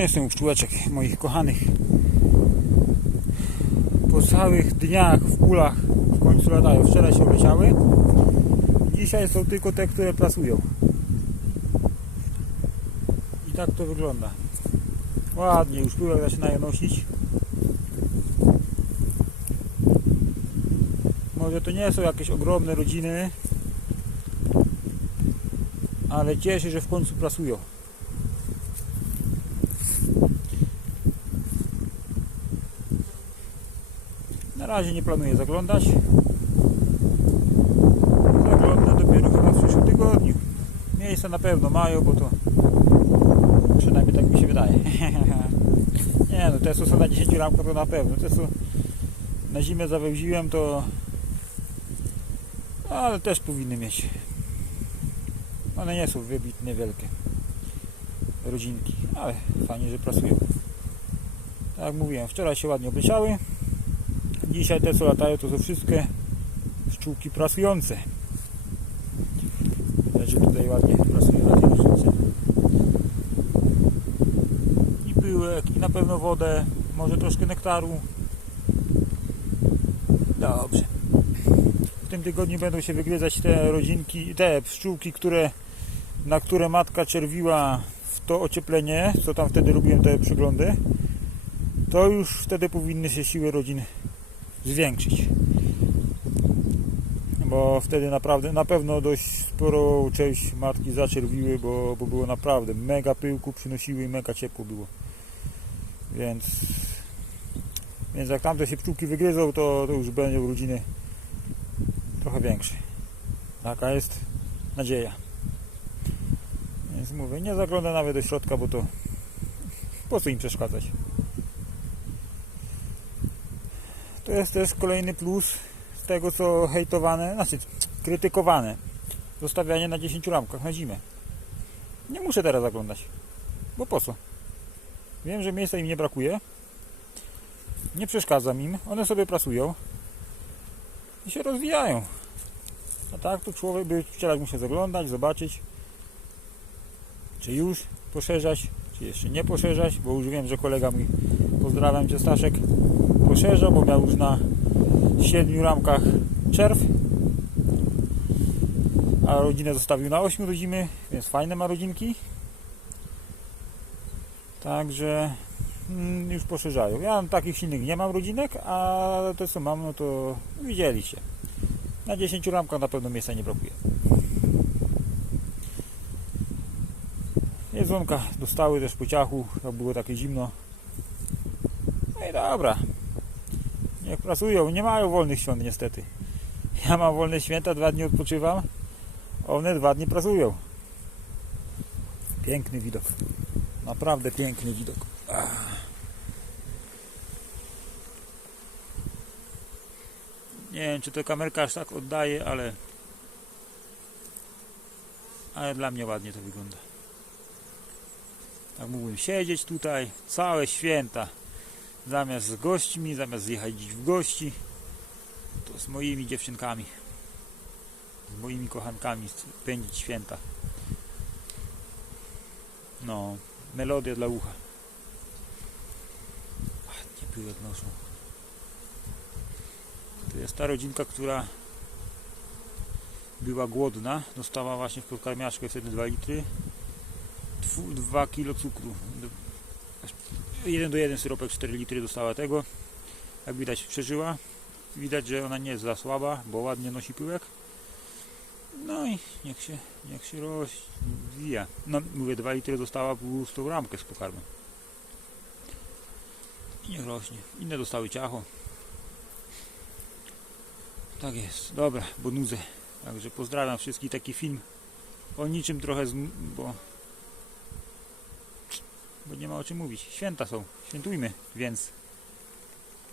jestem u pszczółeczek moich kochanych. Po całych dniach w kulach w końcu latają. Wczoraj się obleciały. Dzisiaj są tylko te, które prasują. I tak to wygląda. Ładnie, już pyłek zaczynają nosić. Może to nie są jakieś ogromne rodziny, ale cieszy, że w końcu prasują. Na razie nie planuję zaglądać. Zaglądnę dopiero chyba w przyszłym tygodniu. Miejsca na pewno mają, bo to przynajmniej tak mi się wydaje. nie no, te są na 10 ramkach to na pewno. Te co na zimę zawełziłem to ale też powinny mieć. One nie są wybitnie wielkie rodzinki, ale fajnie, że prasują. Tak jak mówiłem, wczoraj się ładnie obleciały. Dzisiaj te co latają to są wszystkie pszczółki prasujące. Widać, że tutaj ładnie prasuje na. I pyłek, i na pewno wodę, może troszkę nektaru. Dobrze. W tym tygodniu będą się wygryzać te rodzinki, te pszczółki, które, na które matka czerwiła w to ocieplenie, co tam wtedy robiłem te przeglądy. To już wtedy powinny się siły rodzin zwiększyć. Bo wtedy naprawdę, na pewno dość sporo część matki zaczerwiły, bo, bo było naprawdę mega pyłku przynosiły i mega ciepło było. Więc, więc jak tamte się pszczółki wygryzą, to, to już będą rodziny trochę większe. Taka jest nadzieja. Więc mówię, nie zaglądam nawet do środka, bo to po co im przeszkadzać. To jest też kolejny plus z tego, co hejtowane, znaczy krytykowane. Zostawianie na 10 ramkach na zimę. Nie muszę teraz zaglądać. Bo po co? Wiem, że miejsca im nie brakuje. Nie przeszkadzam im. One sobie pracują. I się rozwijają. A tak to człowiek by wcielać musi zaglądać, zobaczyć czy już poszerzać, czy jeszcze nie poszerzać, bo już wiem, że kolega mój, pozdrawiam Cię Staszek, poszerza, bo miał już na 7 ramkach czerw, a rodzinę zostawił na 8 do zimy, więc fajne ma rodzinki. Także mm, już poszerzają. Ja takich silnych nie mam rodzinek, a te co mam, no to widzieliście. Na 10 ramkach na pewno miejsca nie brakuje. Jedzonka dostały też po ciachu, jak było takie zimno. No i dobra. Niech pracują, nie mają wolnych świąt niestety. Ja mam wolne święta, dwa dni odpoczywam, one dwa dni pracują. Piękny widok. Naprawdę piękny widok. Ach. Nie wiem, czy to kamerka aż tak oddaje, ale ale dla mnie ładnie to wygląda. Tak mógłbym siedzieć tutaj całe święta. Zamiast z gośćmi, zamiast jechać dziś w gości, to z moimi dziewczynkami, z moimi kochankami spędzić święta. No, melodia dla ucha. Ładnie pyłek noszą. To jest ta rodzinka, która była głodna. Dostała właśnie w podkarmiaczkę wtedy 2 litry. 2 kg cukru. 1 do 1 syropek 4 litry dostała tego. Jak widać przeżyła. Widać, że ona nie jest za słaba, bo ładnie nosi pyłek. No i niech się, niech się rozwija. No mówię, 2 litry dostała pustą ramkę z pokarmem. I niech rośnie. Inne dostały ciacho. Tak jest. Dobra, bo nudzę. Także pozdrawiam wszystkich. Taki film o niczym trochę, z, bo bo nie ma o czym mówić. Święta są, świętujmy, więc